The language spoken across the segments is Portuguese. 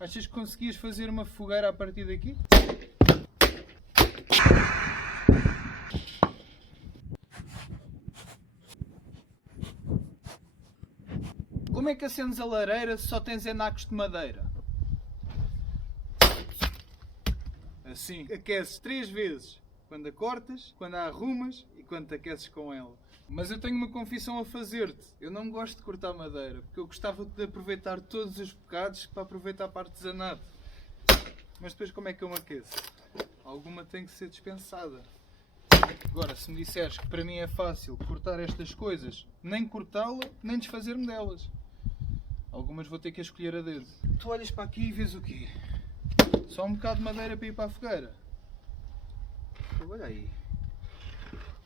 Achas que conseguias fazer uma fogueira a partir daqui? Como é que acendes a lareira se só tens enacos de madeira? Assim, aqueces 3 vezes. Quando a cortas, quando a arrumas e quando te aqueces com ela. Mas eu tenho uma confissão a fazer-te. Eu não gosto de cortar madeira, porque eu gostava de aproveitar todos os bocados para aproveitar para artesanato. Mas depois como é que eu me aqueço? Alguma tem que ser dispensada. Agora, se me disseres que para mim é fácil cortar estas coisas, nem cortá-la, nem desfazer-me delas. Algumas vou ter que escolher a dedo. Tu olhas para aqui e vês o quê? Só um bocado de madeira para ir para a fogueira. Olha aí.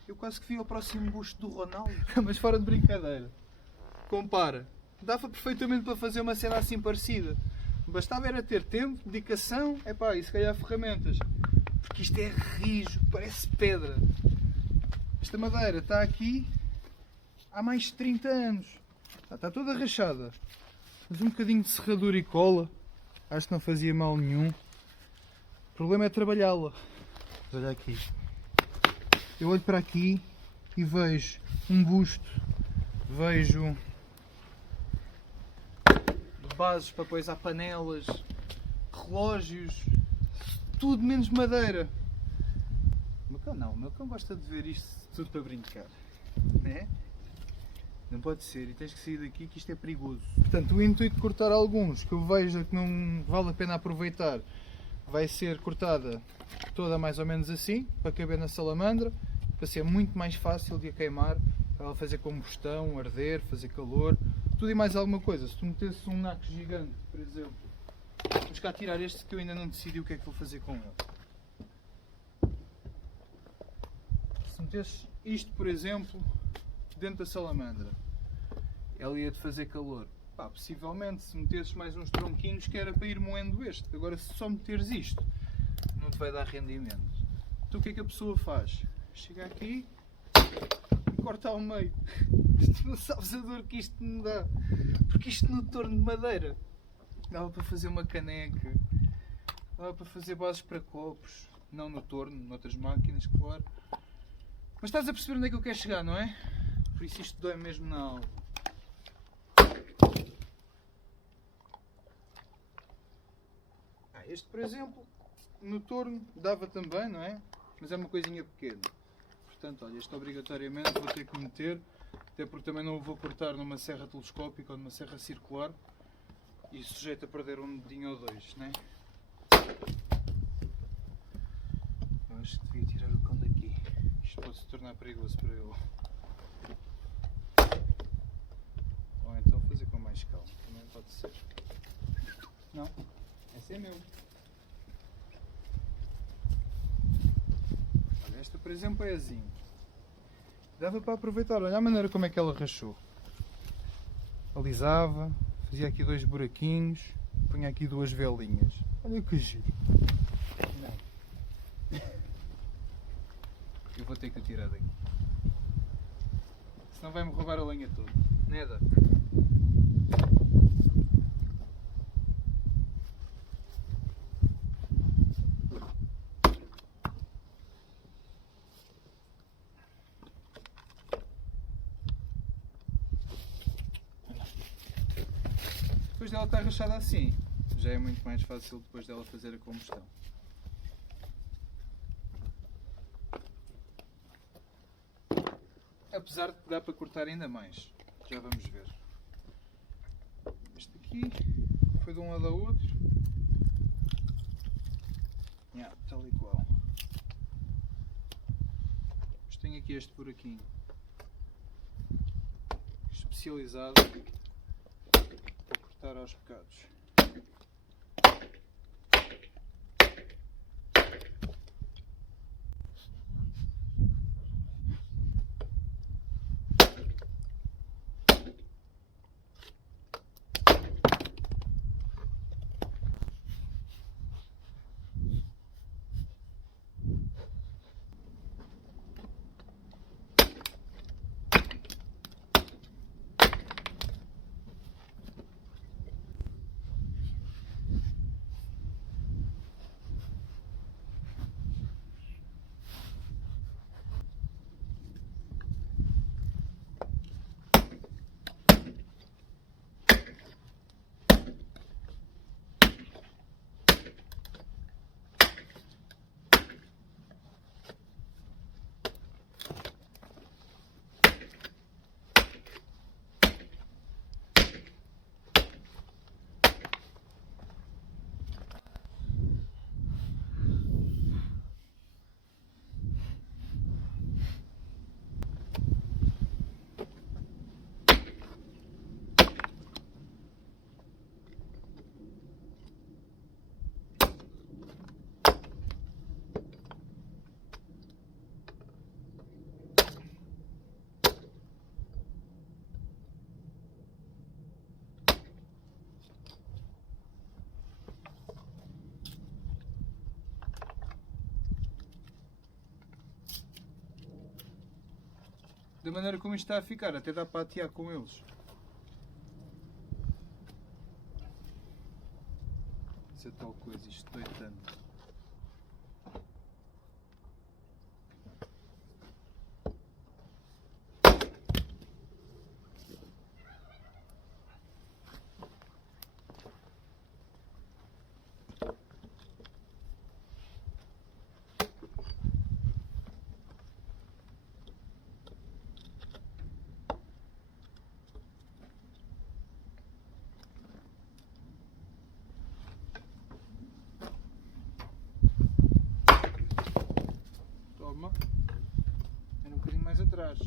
Eu quase que vi ao próximo busto do Ronaldo. Mas fora de brincadeira. Compara. Dava perfeitamente para fazer uma cena assim parecida. Bastava era ter tempo, dedicação, e se calhar ferramentas. Porque isto é rijo, parece pedra. Esta madeira está aqui há mais de 30 anos. Está toda rachada. Mas um bocadinho de serradura e cola, acho que não fazia mal nenhum. O problema é trabalhá-la. Mas olha aqui. Eu olho para aqui e vejo um busto, vejo bases para pôr a panelas, relógios, tudo menos madeira. O meu cão gosta de ver isto tudo para brincar, não é? Não pode ser, e tens que sair daqui que isto é perigoso. Portanto, o intuito de cortar alguns que eu vejo que não vale a pena aproveitar vai ser cortada toda mais ou menos assim, para caber na salamandra, para ser muito mais fácil de a queimar, para ela fazer combustão, arder, fazer calor, tudo e mais alguma coisa. Se tu metesses um naco gigante, por exemplo, vamos cá tirar este que eu ainda não decidi o que é que vou fazer com ele. Se metesses isto, por exemplo, dentro da salamandra, ela ia-te fazer calor. Possivelmente se metesses mais uns tronquinhos que era para ir moendo este. Agora se só meteres isto, não te vai dar rendimento. Então o que é que a pessoa faz? Chega aqui e corta ao meio. Tu não sabes a dor que isto me dá. Porque isto no torno de madeira dava para fazer uma caneca, dava para fazer bases para copos. Não no torno, noutras máquinas, claro. Mas estás a perceber onde é que eu quero chegar, não é? Por isso isto dói mesmo na alma. Este, por exemplo, no torno dava também, não é? Mas é uma coisinha pequena. Portanto, olha, este obrigatoriamente vou ter que meter, até porque também não o vou cortar numa serra telescópica ou numa serra circular e sujeito a perder um dedinho ou dois, não é? Eu acho que devia tirar o cão daqui. Isto pode se tornar perigoso para ele. Ou então fazer com mais calma, também pode ser. Não, esse é meu. Olha, esta por exemplo é assim. Dava para aproveitar, olha a maneira como é que ela rachou. Alisava, fazia aqui 2 buraquinhos, punha aqui 2 velinhas. Olha que giro. Não. Eu vou ter que o tirar daqui. Senão vai-me roubar a lenha toda. Neda. Depois dela estar rachada assim, já é muito mais fácil depois dela fazer a combustão. Apesar de que dá para cortar ainda mais, já vamos ver. Este aqui foi de um lado ao outro. Tal e qual. Mas tenho aqui este buraquinho especializado para cortar aos bocados. Da maneira como isto está a ficar, até dá para atear com eles. Isso é tal coisa, isto dói tanto. Toma. Era um bocadinho mais atrás.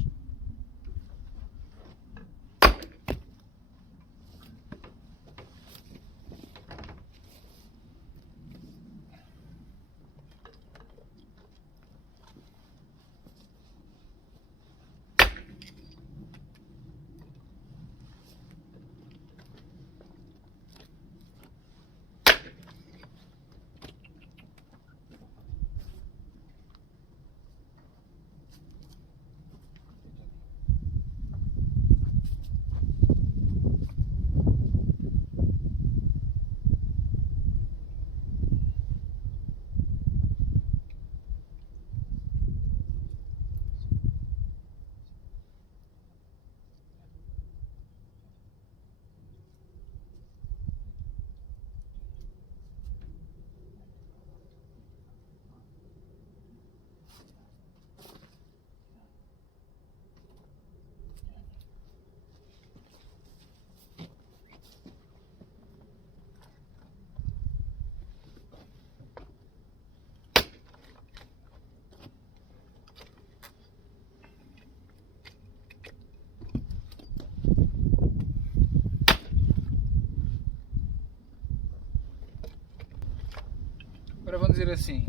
Agora vamos dizer assim,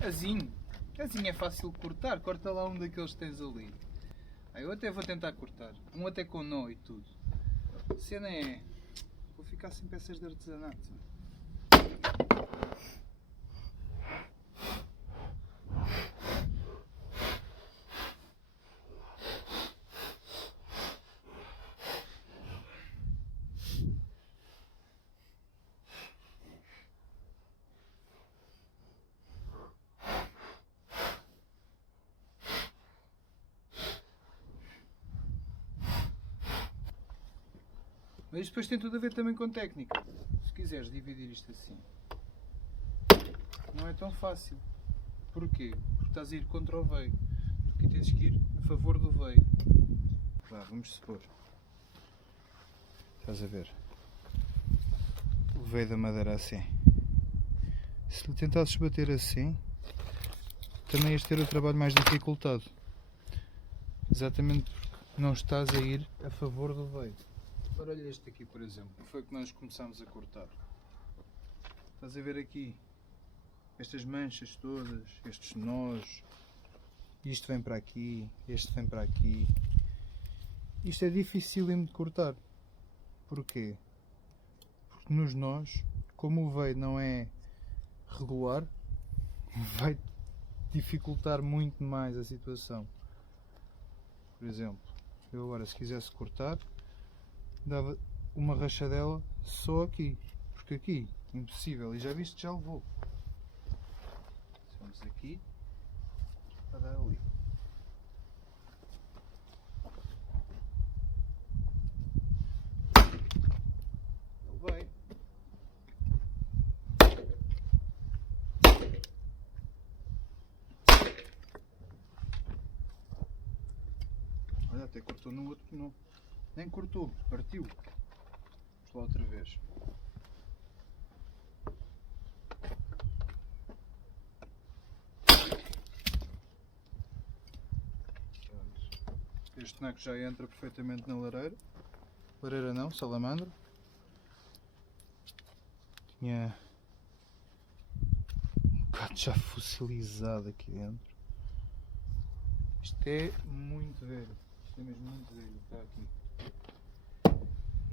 azinho é fácil de cortar, corta lá um daqueles que tens ali. Eu até vou tentar cortar, um até com nó e tudo. A cena é, vou ficar sem peças de artesanato. Mas isto depois tem tudo a ver também com técnica. Se quiseres dividir isto assim, não é tão fácil. Porquê? Porque estás a ir contra o veio. Tu aqui tens que ir a favor do veio. Vá, vamos supor. Estás a ver? O veio da madeira assim. Se lhe tentasses bater assim, também ias ter o trabalho mais dificultado. Exatamente porque não estás a ir a favor do veio. Ora, olha este aqui, por exemplo, foi o que nós começámos a cortar. Estás a ver aqui estas manchas todas, estes nós, isto vem para aqui, este vem para aqui. Isto é dificílimo de cortar. Porquê? Porque nos nós, como o veio não é regular, vai dificultar muito mais a situação. Por exemplo, eu agora se quisesse cortar, dava uma rachadela só aqui, porque aqui, impossível, e já viste, já levou. Vamos aqui, para dar ali. Ele vai. Olha, até cortou no outro, não. Nem cortou, partiu. Vamos lá outra vez. Este naco já entra perfeitamente na lareira. Lareira não, salamandra. Tinha um bocado já fossilizado aqui dentro. Isto é muito velho. Isto é mesmo muito velho. Está aqui.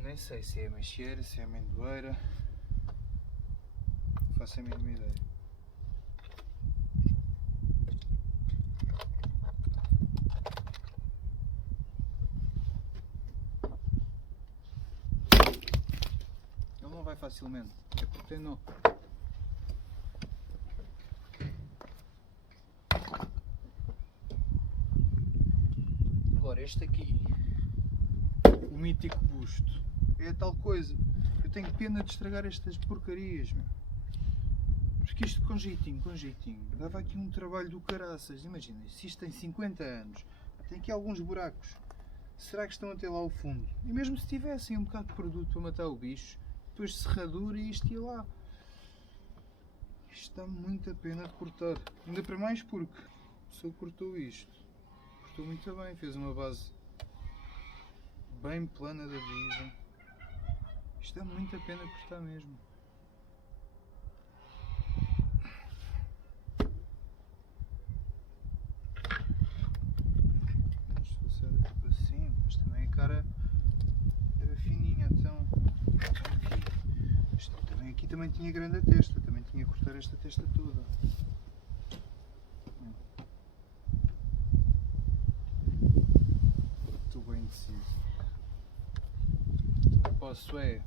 Nem sei se é mexer, se é amendoeira. Não faço a mínima ideia. facilmente. É porque tem nó. Agora este aqui, o mítico busto, é a tal coisa. Eu tenho pena de estragar estas porcarias, meu. Porque isto com jeitinho, dava aqui um trabalho do caraças. Imagina, se isto tem 50 anos, tem aqui alguns buracos. Será que estão a ter lá ao fundo? E mesmo se tivessem um bocado de produto para matar o bicho, depois de serradura e isto ia lá. Isto dá muita pena de cortar. Ainda para mais porque a pessoa cortou isto. Cortou muito bem, fez uma base bem plana da vida. Isto dá muita pena cortar mesmo. Cara, era fininha, então aqui também tinha grande a testa, também tinha que cortar esta testa toda. Estou bem indeciso. O que posso é,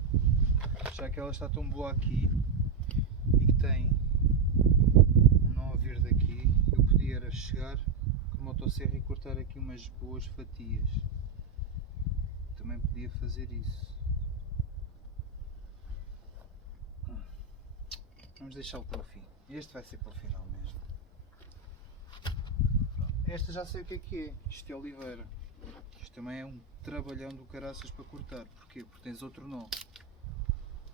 já que ela está tão boa aqui e que tem um nó a vir daqui, eu podia era chegar com a motosserra e cortar aqui umas boas fatias. Também podia fazer isso. Vamos deixá-lo para o fim. Este vai ser para o final mesmo. Pronto. Esta já sei o que é. Isto é oliveira. Isto também é um trabalhão do caraças para cortar. Porquê? Porque tens outro nó. Vou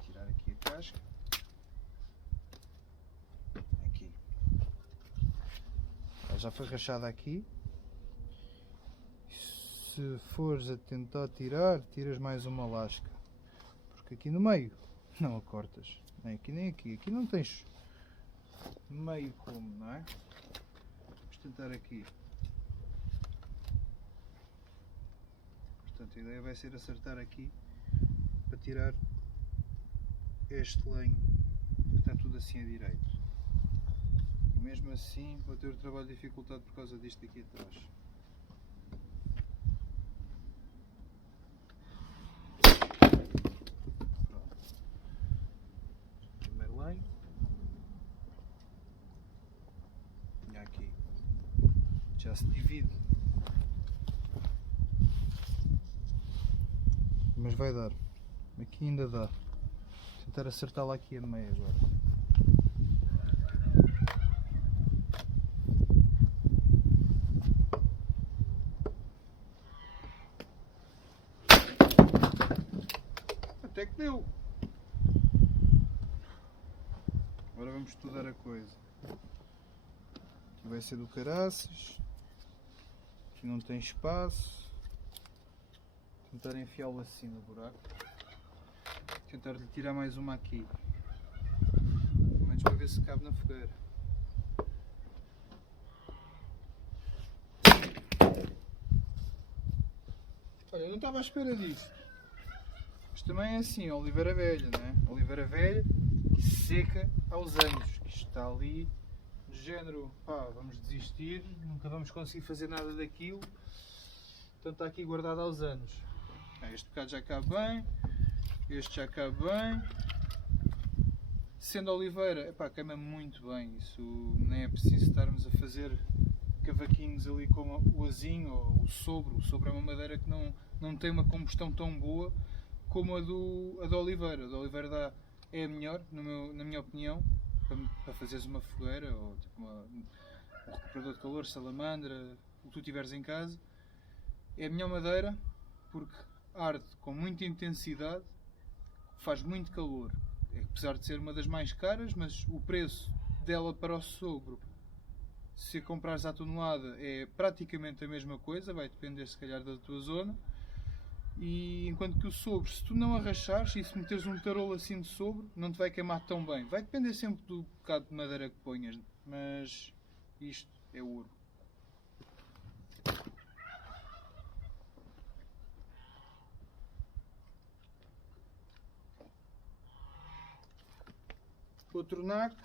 tirar aqui a casca. Aqui. Ela já foi rachada aqui. Se fores a tentar tirar, tiras mais uma lasca, porque aqui no meio não a cortas, nem aqui nem aqui, aqui não tens meio como, não é? Vamos tentar aqui. Portanto, a ideia vai ser acertar aqui para tirar este lenho que está tudo assim a direito, e mesmo assim vou ter o trabalho dificultado por causa disto aqui atrás. Já se divide, mas vai dar, aqui ainda dá. Vou tentar acertá-la aqui a meio agora. Até que deu. Agora vamos estudar a coisa. Aqui vai ser do caraças. Aqui não tem espaço. Tentar enfiá-lo assim no buraco. Tentar lhe tirar mais uma aqui. Pelo menos para ver se cabe na fogueira. Olha, eu não estava à espera disto. Isto também é assim, oliveira velha, não é? Oliveira velha que seca aos anos. Que está ali do género, pá, vamos desistir, nunca vamos conseguir fazer nada daquilo, portanto está aqui guardado aos anos. Este bocado já cabe bem, este já cabe bem. Sendo oliveira, epá, queima muito bem, isso nem é preciso estarmos a fazer cavaquinhos ali como o azinho ou o sobro. O sobro é uma madeira que não tem uma combustão tão boa como a da oliveira. A da oliveira é a melhor, na minha opinião, para fazeres uma fogueira ou tipo um recuperador de calor, salamandra, o que tu tiveres em casa. É a melhor madeira porque arde com muita intensidade, faz muito calor. Apesar de ser uma das mais caras, mas o preço dela para o sobro, se a comprares à tonelada, é praticamente a mesma coisa, vai depender se calhar da tua zona. E enquanto que o sobro, se tu não arrachares e se meteres um tarolo assim de sobro, não te vai queimar tão bem. Vai depender sempre do bocado de madeira que ponhas, mas isto é ouro. Outro naco,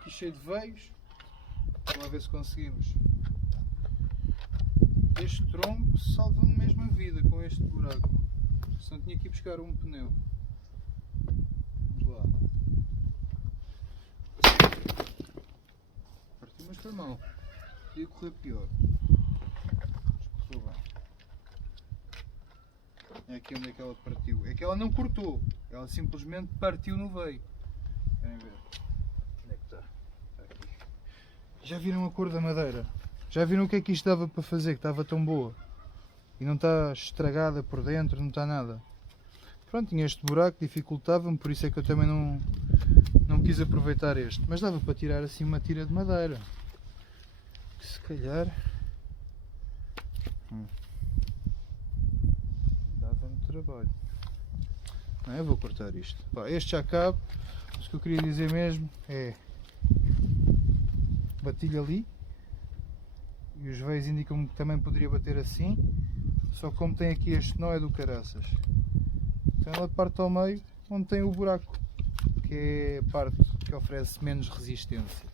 aqui cheio de veios. Vamos lá ver se conseguimos. Este tronco salva-me mesmo a vida com este buraco. Senão tinha que ir buscar um pneu. foi mal. Podia correr pior. Mas correu bem. É aqui onde é que ela partiu. É que ela não cortou. Ela simplesmente partiu no veio. Querem ver? Onde é que está? Está aqui. Já viram a cor da madeira? Já viram o que é que isto dava para fazer? Que estava tão boa. E não está estragada por dentro, não está nada. Pronto, tinha este buraco, dificultava-me, por isso é que eu também não quis aproveitar este. Mas dava para tirar assim uma tira de madeira. Que se calhar... dava-me trabalho. Não, eu vou cortar isto. Pá, este já cabe. Mas o que eu queria dizer mesmo é... bati-lhe ali. E os veios indicam-me que também poderia bater assim. Só que como tem aqui este nó é do caraças. Então ela parte ao meio onde tem o buraco, que é a parte que oferece menos resistência.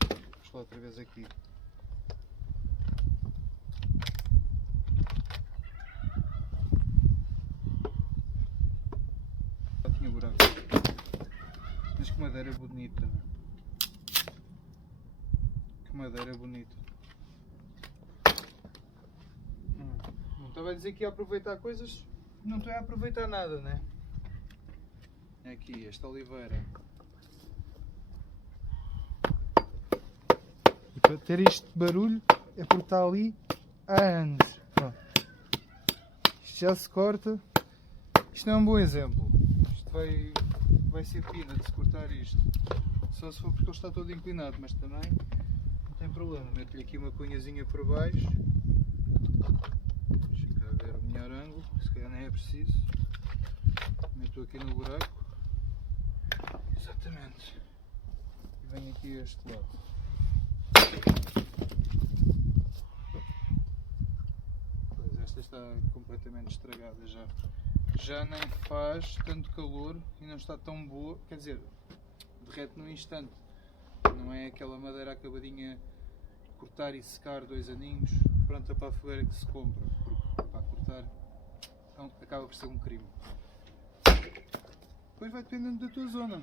Vamos lá outra vez aqui. Já tinha buraco. Mas que madeira bonita. Que madeira bonita. Não estava a dizer que ia aproveitar coisas, não estou a aproveitar nada, né? É aqui, esta oliveira. E para ter este barulho é porque está ali há anos. Pronto. Isto já se corta. Isto não é um bom exemplo. Isto vai ser pina de se cortar isto. Só se for porque ele está todo inclinado, mas também não tem problema. Meto-lhe aqui uma cunhazinha por baixo. Deixa cá ver o melhor ângulo, se calhar nem é preciso. Meto aqui no buraco. Exatamente. E venho aqui a este lado. Pois esta está completamente estragada já. Já nem faz tanto calor e não está tão boa. Quer dizer, derrete num instante. Não é aquela madeira acabadinha de cortar e secar 2 aninhos, pronta para a fogueira que se compra. Porque para cortar então, acaba por ser um crime. Depois vai dependendo da tua zona.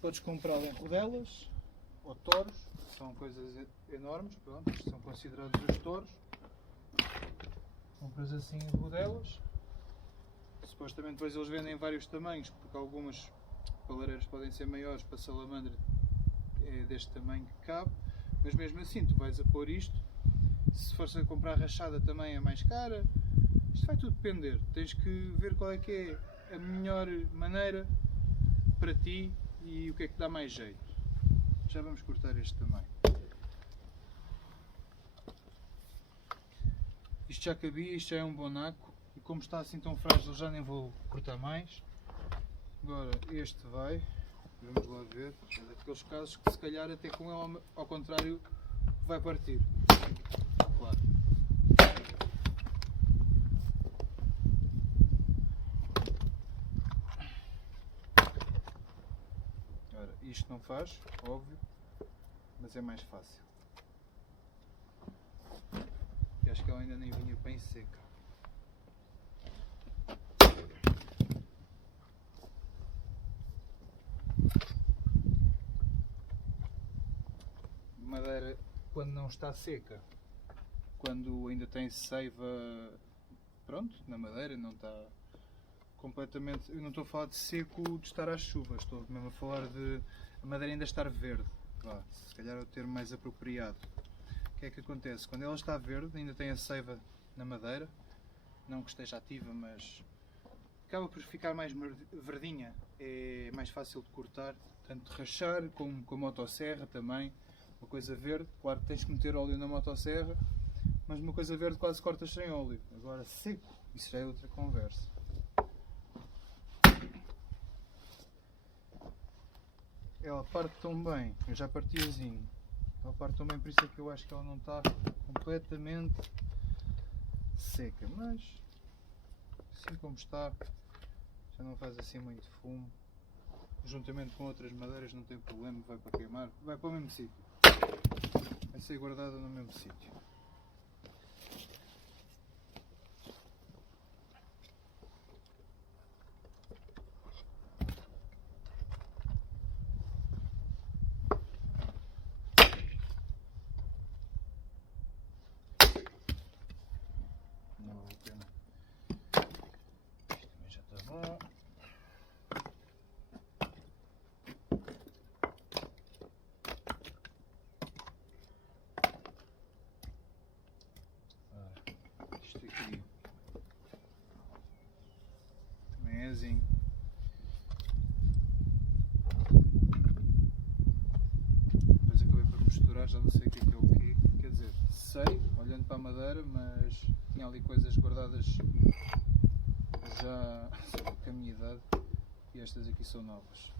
Podes comprá-la em rodelas ou touros, são coisas enormes, pronto, são considerados os touros. Compras assim em rodelas. Supostamente depois eles vendem em vários tamanhos, porque algumas palareiras podem ser maiores, para salamandra é deste tamanho que cabe, mas mesmo assim tu vais a pôr isto. Se fores a comprar rachada também é mais cara. Isto vai tudo depender, tens que ver qual é que é a melhor maneira para ti e o que é que dá mais jeito. Já vamos cortar este também. Isto já cabia, isto já é um bom naco e como está assim tão frágil já nem vou cortar mais. Agora este vai, vamos lá ver, é daqueles casos que se calhar até com ele ao contrário vai partir. Claro. Ora, isto não faz, óbvio, mas é mais fácil. E acho que ela ainda nem vinha bem seca. Madeira quando não está seca, quando ainda tem seiva, pronto, na madeira, não está completamente, eu não estou a falar de seco de estar às chuvas, estou mesmo a falar de a madeira ainda estar verde, vá, se calhar é o termo mais apropriado. O que é que acontece? Quando ela está verde, ainda tem a seiva na madeira, não que esteja ativa, mas acaba por ficar mais verdinha, é mais fácil de cortar, tanto rachar como com a motosserra também. Uma coisa verde, claro que tens que meter óleo na motosserra, mas uma coisa verde quase cortas sem óleo. Agora seco, isso já é outra conversa. Ela parte tão bem, eu já parti azinho. Ela parte tão bem, por isso é que eu acho que ela não está completamente seca, mas assim como está, já não faz assim muito fumo. Juntamente com outras madeiras não tem problema, vai para queimar, vai para o mesmo sítio. Vai ser guardada no mesmo sítio. manhãzinho. Depois acabei por misturar, já não sei o que é o quê. Quer dizer, sei, olhando para a madeira, mas tinha ali coisas guardadas já com a minha idade e estas aqui são novas.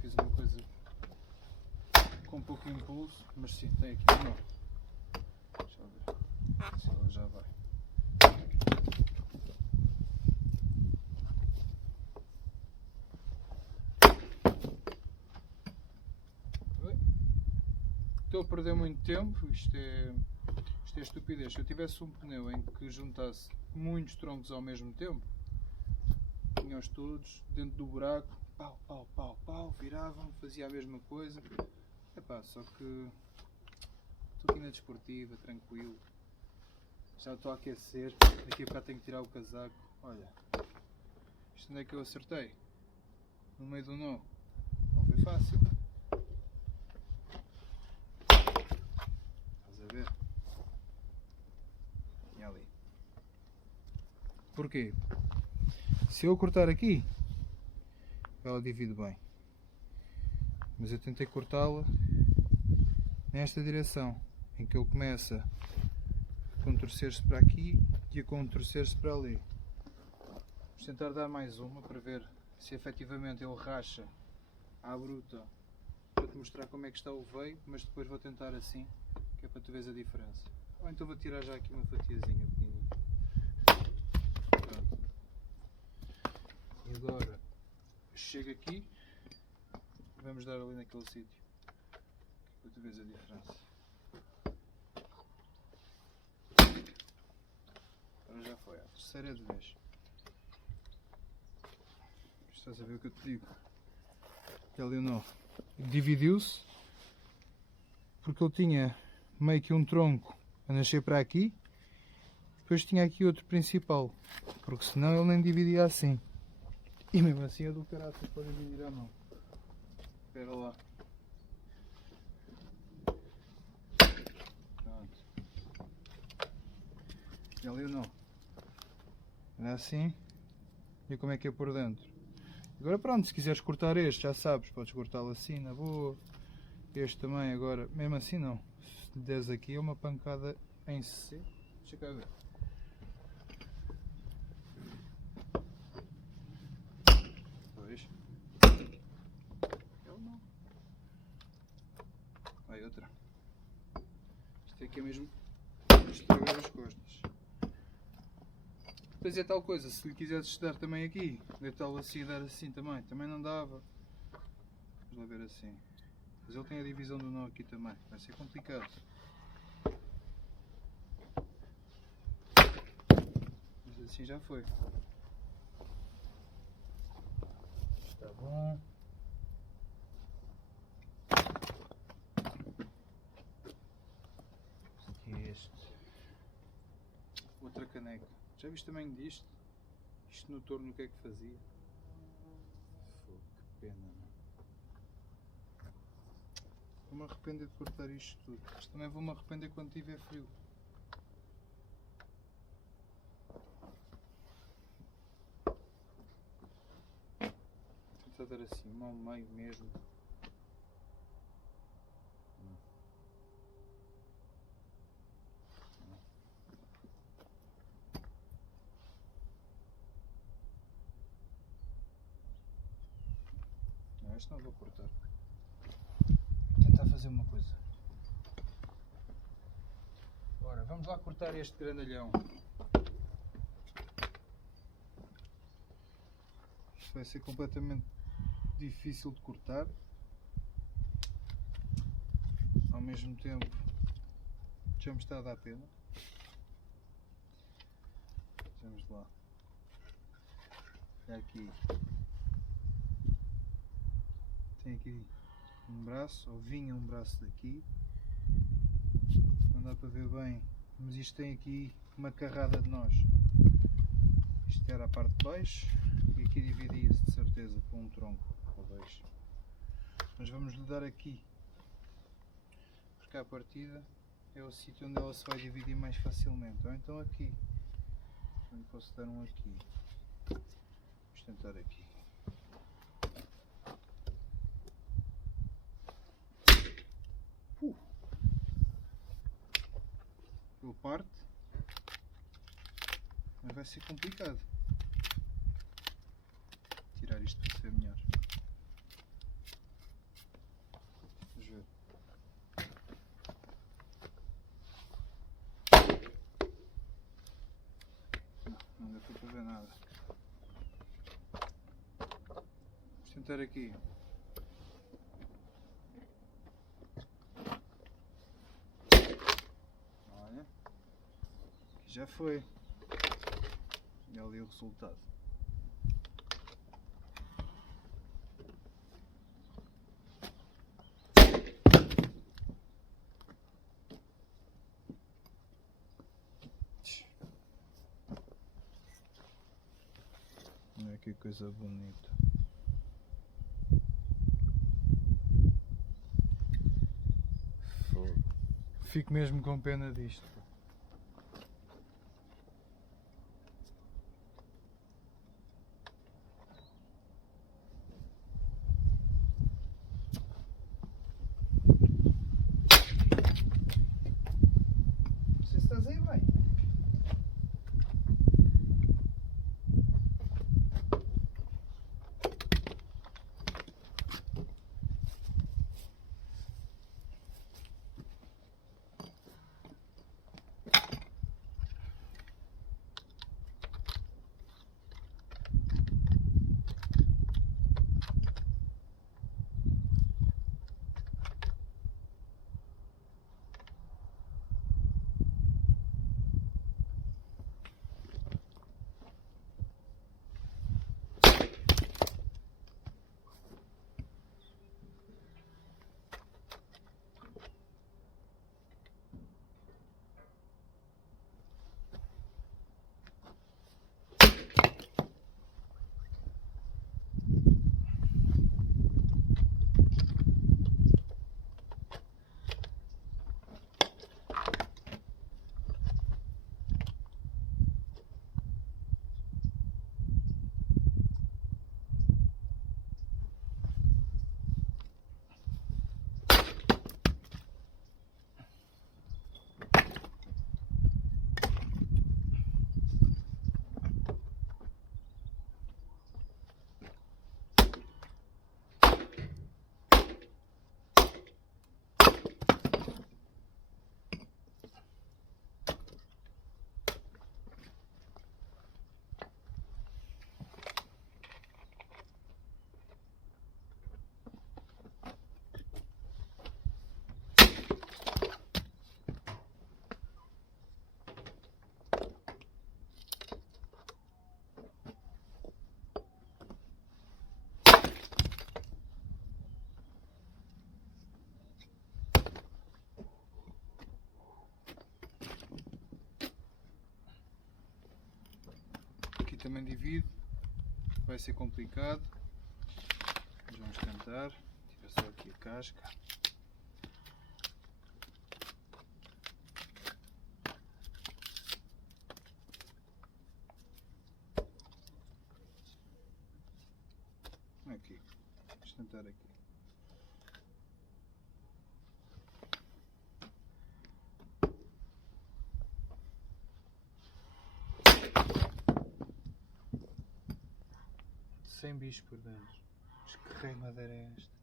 Fiz uma coisa com pouco impulso, mas sim, tem aqui um nó. Deixa eu ver se ela já vai. Estou a perder muito tempo, isto é estupidez. Se eu tivesse um pneu em que juntasse muitos troncos ao mesmo tempo, punha-os todos dentro do buraco, pau, pau, pau, pau, viravam, fazia a mesma coisa. Epá, só que estou aqui na desportiva, tranquilo. Já estou a aquecer, daqui a bocado tenho que tirar o casaco. Olha, isto onde é que eu acertei? No meio do nó. Não foi fácil. Estás a ver? E ali. Porquê? Se eu cortar aqui, ela divide bem. Mas eu tentei cortá-la nesta direção, em que ele começa a contorcer-se para aqui e a contorcer-se para ali. Vamos tentar dar mais uma para ver se efetivamente ele racha à bruta, para te mostrar como é que está o veio, mas depois vou tentar assim, que é para tu veres a diferença. Ou então vou tirar já aqui uma fatiazinha pequenininha. Pronto. E agora chego aqui e vamos dar ali naquele sítio, para tu veres a diferença. Agora já foi, a terceira de vez. Estás a ver o que eu te digo? Ali o nó dividiu-se porque ele tinha meio que um tronco a nascer para aqui, depois tinha aqui outro principal, porque senão ele nem dividia assim. E mesmo assim é do caraças para dividir a mão. Espera lá. Pronto. E ali o nó. Era assim. E como é que é por dentro. Agora pronto, se quiseres cortar este, já sabes, podes cortá-lo assim na boa. Este também agora, mesmo assim não. Se des aqui é uma pancada em C. Deixa cá ver. Dois. Eu não. Aí outra. Isto aqui é mesmo estragar as costas. Depois é tal coisa, se lhe quisesses dar também aqui, deitá-lo assim e dar assim também não dava. Vamos lá ver assim. Mas ele tem a divisão do nó aqui também, vai ser complicado. Mas assim já foi. Está bom. Aqui é este. Outra caneca. Já viste o tamanho disto? Isto no torno o que é que fazia? Fogo, que pena, não? Vou-me arrepender de cortar isto tudo. Mas também vou-me arrepender quando tiver frio. Vou tentar dar assim, mal meio mesmo. Este não vou cortar. Vou tentar fazer uma coisa. Ora, vamos lá cortar este grandalhão. Isto vai ser completamente difícil de cortar. Ao mesmo tempo, já me está a dar pena. Vamos lá. Aqui. tem aqui um braço, ou vinha um braço daqui, não dá para ver bem, mas isto tem aqui uma carrada de nós. Isto era a parte de baixo e aqui dividia-se de certeza com um tronco ou dois. Mas vamos lhe dar aqui, porque à partida é o sítio onde ela se vai dividir mais facilmente. Ou então aqui, também posso dar um aqui. Vamos tentar aqui. Ele parte, mas vai ser complicado tirar isto para ser melhor. Vamos ver. Não deu para ver nada. Vamos tentar aqui. Olha, aqui já foi. E ali o resultado. Olha que coisa bonita. Fogo. Fico mesmo com pena disto. Não sei se estás aí bem. Também divido, vai ser complicado, mas vamos tentar. Tira só aqui a casca. Aqui, vamos tentar aqui. Sem bicho por dentro. Mas que rei de madeira é esta?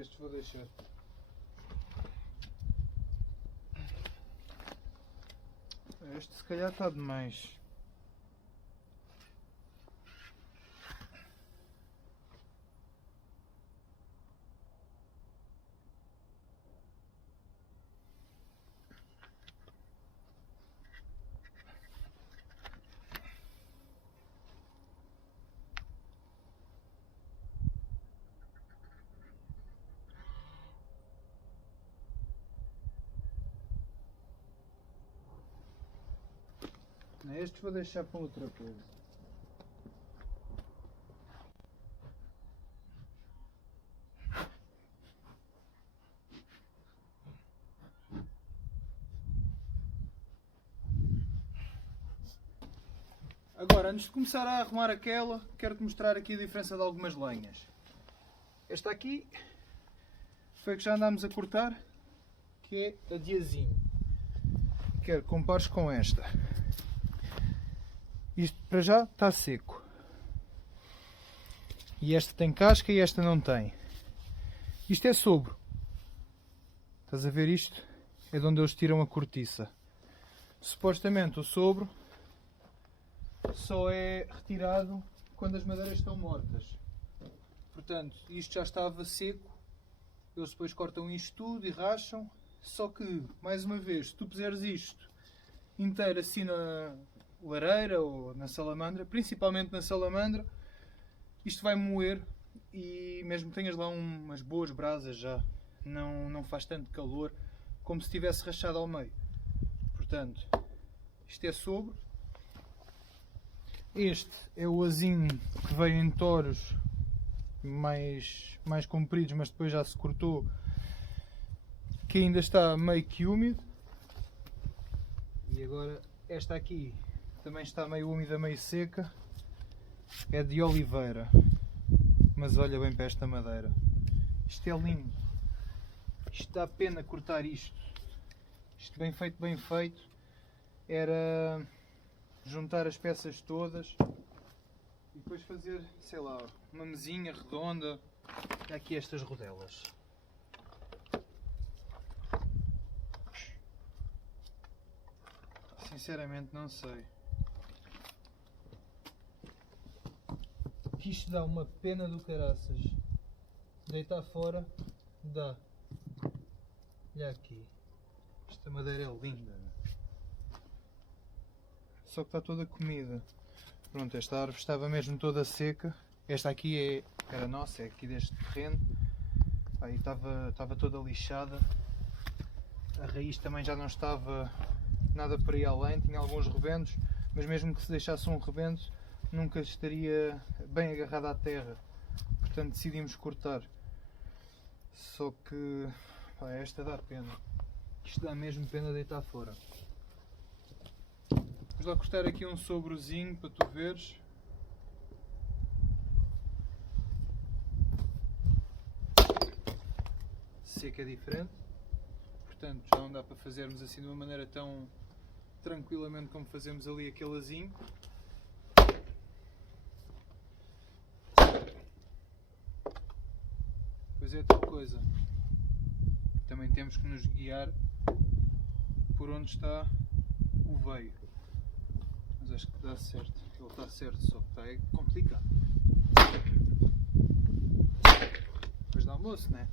Este vou deixar. Este se calhar está demais. Este vou deixar para outra coisa. Agora, antes de começar a arrumar aquela, quero-te mostrar aqui a diferença de algumas lenhas. Esta aqui foi a que já andámos a cortar, que é a de azinho. Quero que compares com esta. Isto para já está seco. E esta tem casca e esta não tem. Isto é sobre. Estás a ver isto? É de onde eles tiram a cortiça. Supostamente o sobre só é retirado quando as madeiras estão mortas. Portanto, isto já estava seco. Eles depois cortam isto tudo e racham. Só que, mais uma vez, se tu puseres isto inteiro assim na lareira ou na salamandra, principalmente na salamandra, isto vai moer e mesmo que tenhas lá umas boas brasas já, não faz tanto calor como se tivesse rachado ao meio. Portanto, isto é sobre. Este é o azinho que veio em toros mais compridos, mas depois já se cortou, que ainda está meio que úmido. E agora esta aqui também está meio úmida, meio seca. É de oliveira. Mas olha bem para esta madeira. Isto é lindo. Isto dá pena cortar isto. Isto bem feito. Era juntar as peças todas e depois fazer, sei lá, uma mesinha redonda. E aqui estas rodelas. Sinceramente não sei. Que isto dá uma pena do caraças. Deitar fora dá. Olha aqui. Esta madeira é linda. Só que está toda comida. Pronto, esta árvore estava mesmo toda seca. Esta aqui era nossa, é aqui deste terreno. Aí estava toda lixada. A raiz também já não estava nada por aí além, tinha alguns rebentos, mas mesmo que se deixasse um rebento, nunca estaria bem agarrada à terra. Portanto decidimos cortar. Só que pá, esta dá pena. Isto dá mesmo pena deitar fora. Vamos lá cortar aqui um sobrozinho para tu veres. Seca é diferente. Portanto já não dá para fazermos assim de uma maneira tão tranquilamente como fazemos ali aquele azinho. Pois é tal coisa. Também temos que nos guiar por onde está o veio. Mas acho que dá certo. Ele está certo, só que está complicado. Depois do almoço, não é?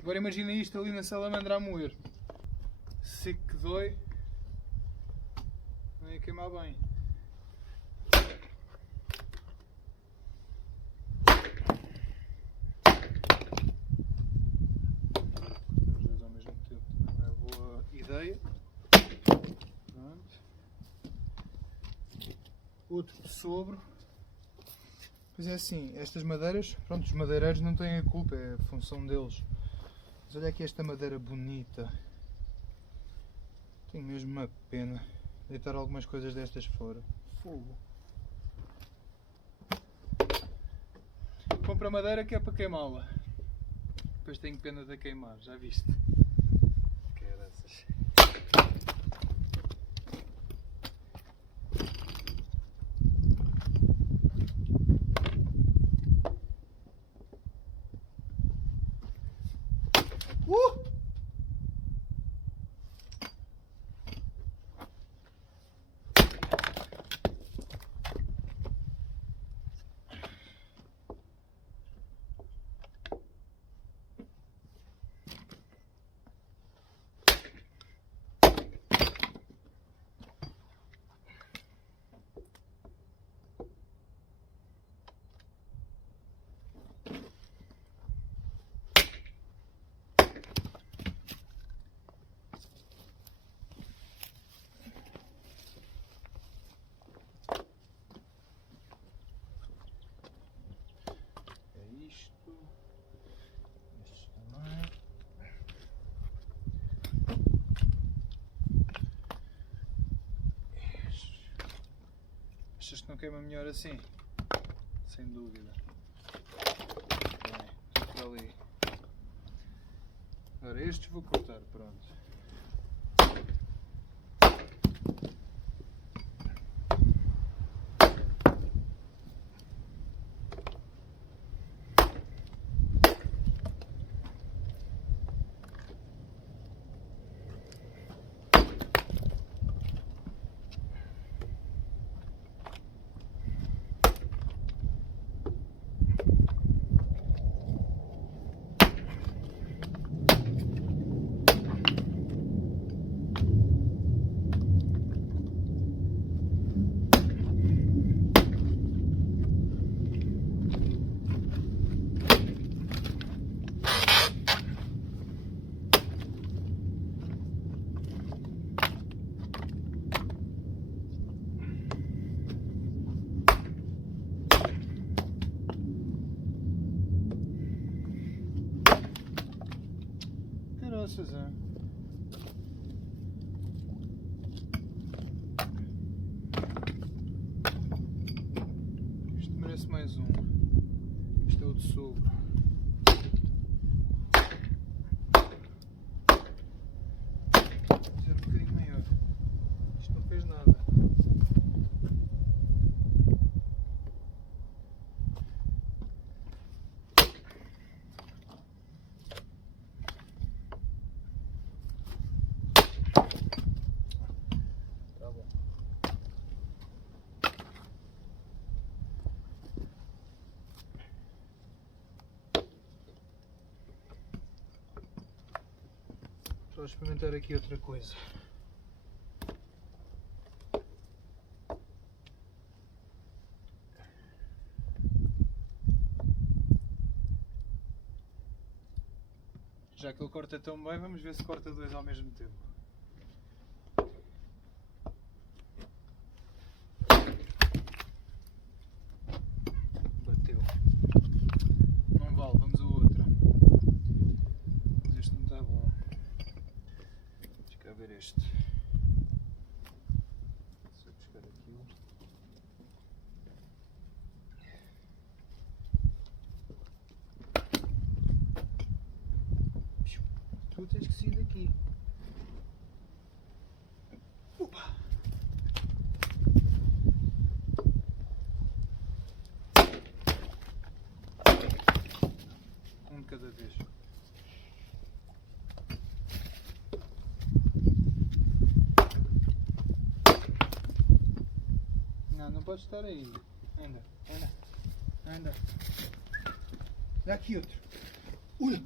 Agora imagina isto ali na salamandra a moer. Seco que dói, não ia queimar bem. Os dois ao mesmo tempo não é boa ideia. Pronto. Outro sobre. Pois é assim, estas madeiras, pronto, os madeireiros não têm a culpa, é a função deles. Mas olha aqui esta madeira bonita. Tenho mesmo uma pena deitar algumas coisas destas fora. Fogo. Compra madeira que é para queimá-la. Depois tenho pena de a queimar, já viste? Achas que não queima melhor assim? Sem dúvida. Bem, para ali. Agora estes vou cortar, pronto. Caraças, é. Isto merece mais um. Isto é o de sogro. Ser um bocadinho maior. Isto não fez nada. Tá bom. Vou experimentar aqui outra coisa. Já que ele corta tão bem, vamos ver se corta dois ao mesmo tempo. Bateu. Não vale, vamos ao outro. Mas este não está bom. Deixa cá ver este. Deixa eu buscar aquilo. Tu tens que sair daqui. Opa! Um de cada vez. Não, não pode estar aí. Anda, anda, anda. Dá aqui outro. Ui!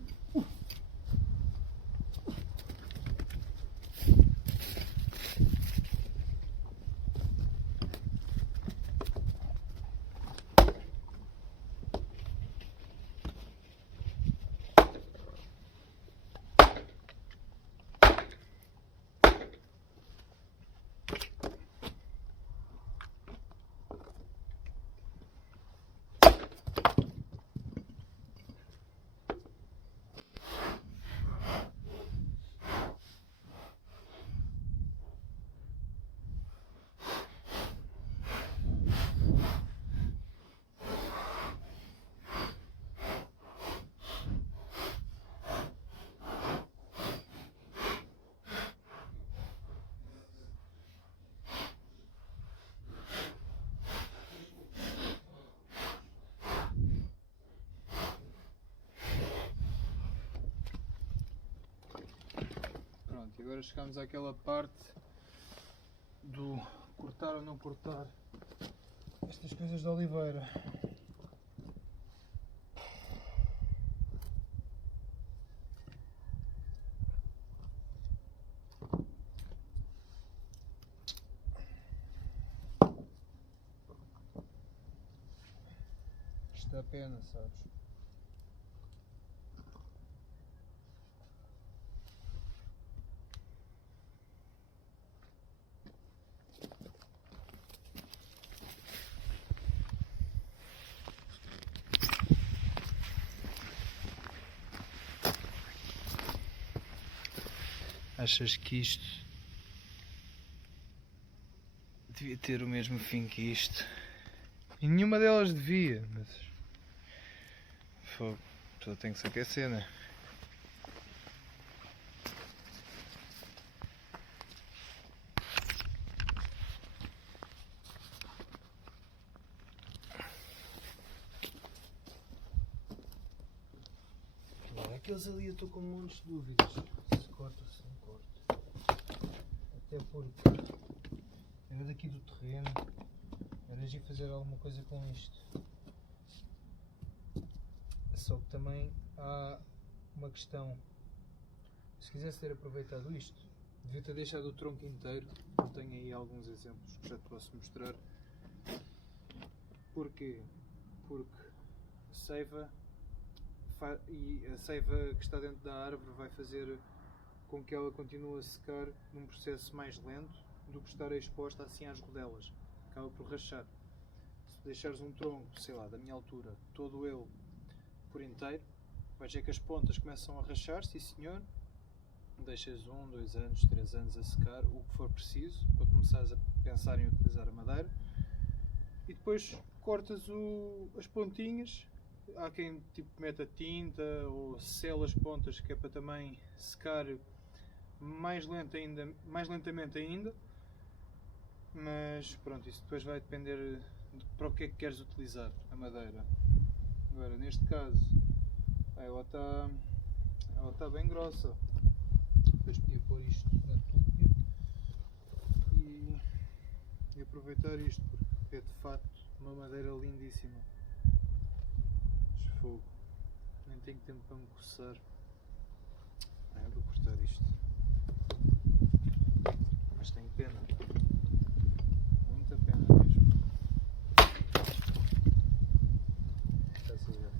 agora chegamos àquela parte do cortar ou não cortar estas coisas de oliveira. Isto dá pena, sabes? Achas que isto devia ter o mesmo fim que isto? E nenhuma delas devia, mas fogo, a pessoa tem que se aquecer, né? Aqueles ali eu estou com montes de dúvidas. Se corta ou se não corta. Até porque era daqui do terreno. Era de fazer alguma coisa com isto. Só que também há uma questão. Se quisesse ter aproveitado isto, devia ter deixado o tronco inteiro. Eu tenho aí alguns exemplos que já te posso mostrar. Porquê? Porque a seiva que está dentro da árvore vai fazer com que ela continue a secar num processo mais lento do que estar exposta assim às rodelas. Acaba por rachar. Se deixares um tronco, sei lá, da minha altura, todo ele por inteiro, vais ver que as pontas começam a rachar, sim senhor. Deixas 1, 2 anos, 3 anos a secar, o que for preciso, para começares a pensar em utilizar a madeira. E depois cortas as pontinhas. Há quem tipo meta tinta ou sela as pontas, que é para também secar mais lentamente ainda. Mas pronto, isso depois vai depender de para o que é que queres utilizar a madeira. Agora neste caso ela está bem grossa. Depois podia pôr isto na túpia e aproveitar isto, porque é de facto uma madeira lindíssima. Fogo. Nem tenho tempo para me coçar. Vou cortar isto. Mas tenho pena. Muita pena mesmo. Está-se a ver.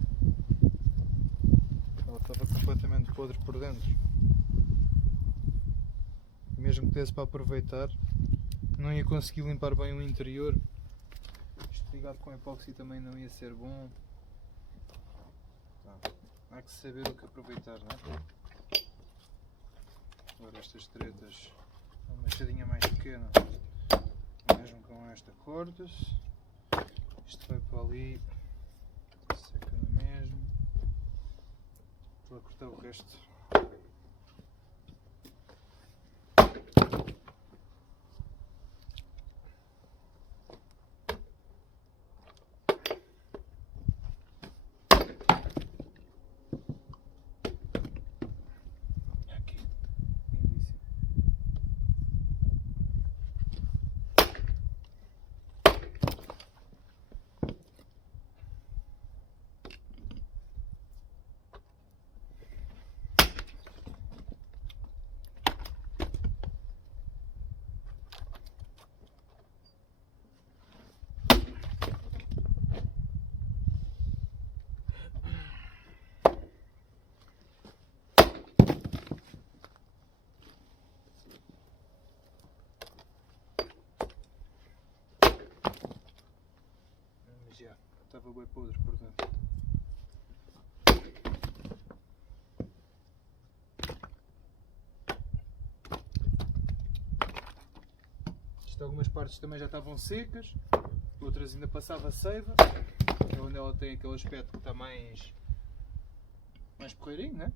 Ela estava completamente podre por dentro. Mesmo que desse para aproveitar, não ia conseguir limpar bem o interior. Isto ligado com epóxi também não ia ser bom. Há que saber o que aproveitar, não é? Agora estas tretas, uma machadinha mais pequena, mesmo com esta cortas, isto vai para ali, seca na mesma, vou cortar o resto. Já, estava bem podre por dentro. Isto, algumas partes também já estavam secas, outras ainda passava seiva, é onde ela tem aquele aspecto que está mais porreirinho, né?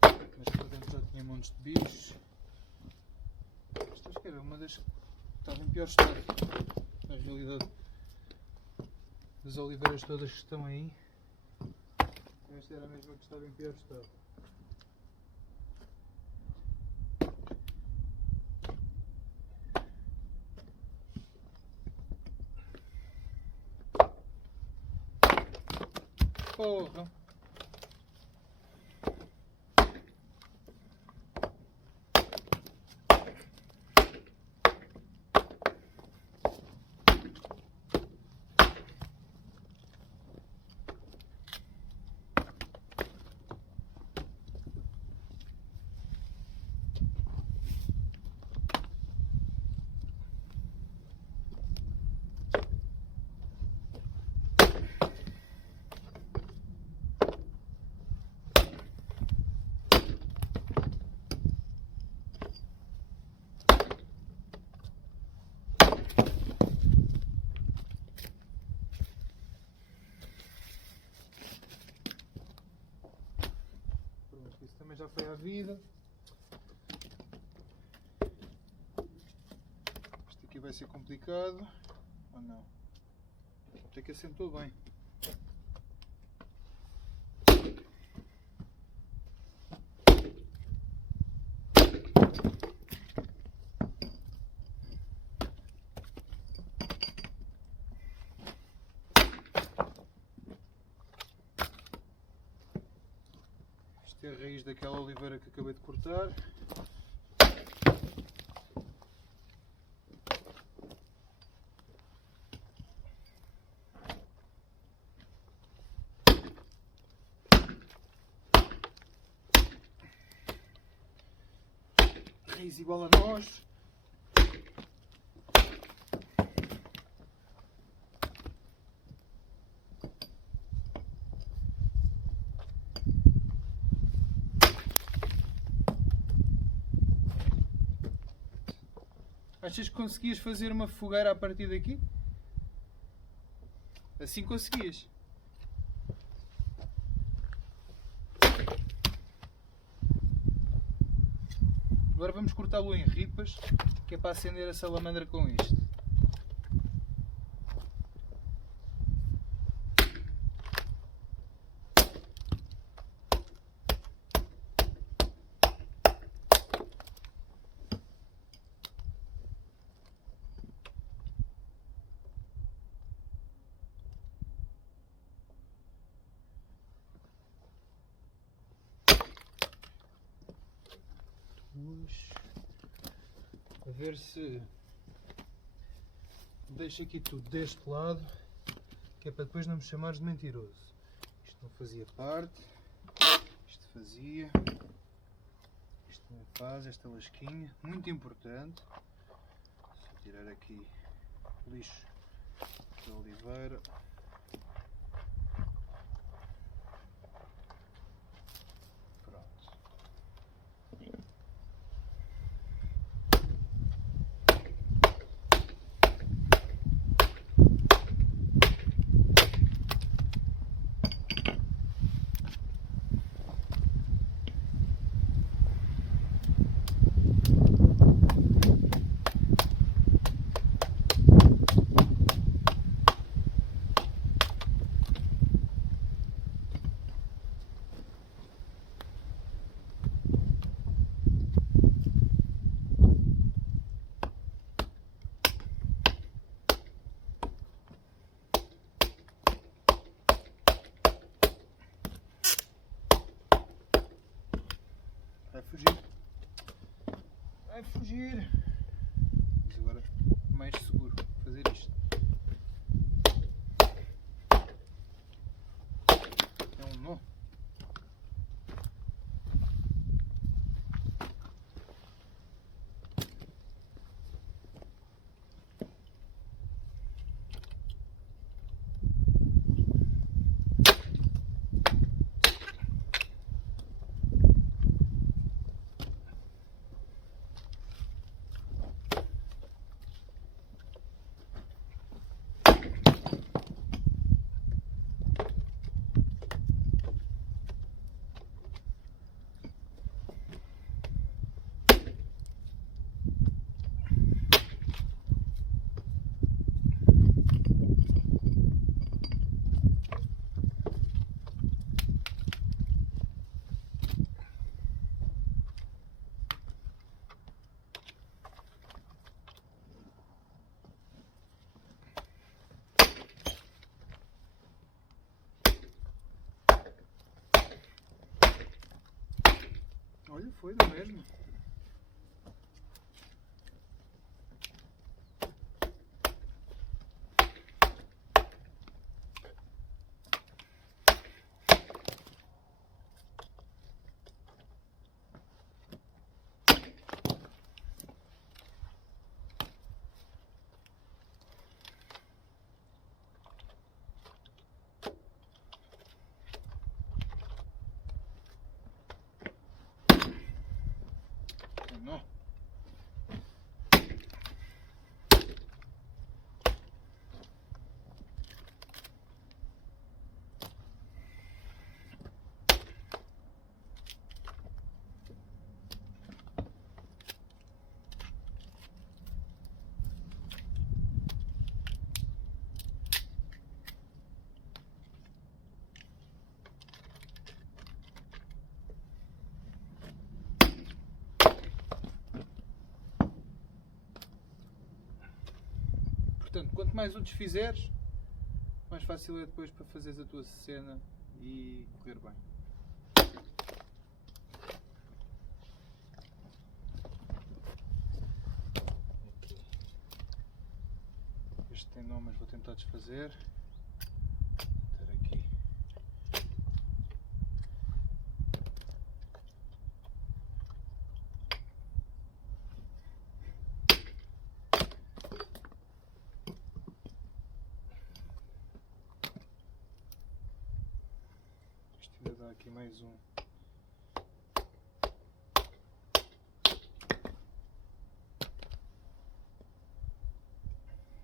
Mas por dentro já tinha montes de bichos. Esta acho que era uma das que estava em pior estado, na realidade. Das oliveiras todas que estão aí, esta era a mesma que estava em pior estado. porra. Isso também já foi à vida. Isto aqui vai ser complicado. Ou não? Até que assentou bem. Isto é a raiz daquela oliveira que acabei de cortar. Raiz igual a nós. Achas que conseguias fazer uma fogueira a partir daqui? Assim conseguias. Agora vamos cortá-lo em ripas, que é para acender a salamandra com isto. A ver se deixo aqui tudo deste lado, que é para depois não me chamares de mentiroso. Isto não fazia parte, isto fazia, isto não faz, esta lasquinha, muito importante. Só tirar aqui o lixo da oliveira. Vai fugir. Vai fugir. Mas agora mais seguro fazer isto. É um nó. foi do mesmo. Não. Portanto, quanto mais o desfizeres, mais fácil é depois para fazeres a tua cena e correr bem. Este tem nó, mas vou tentar desfazer. Vou ter aqui. Isto ainda dá aqui mais um.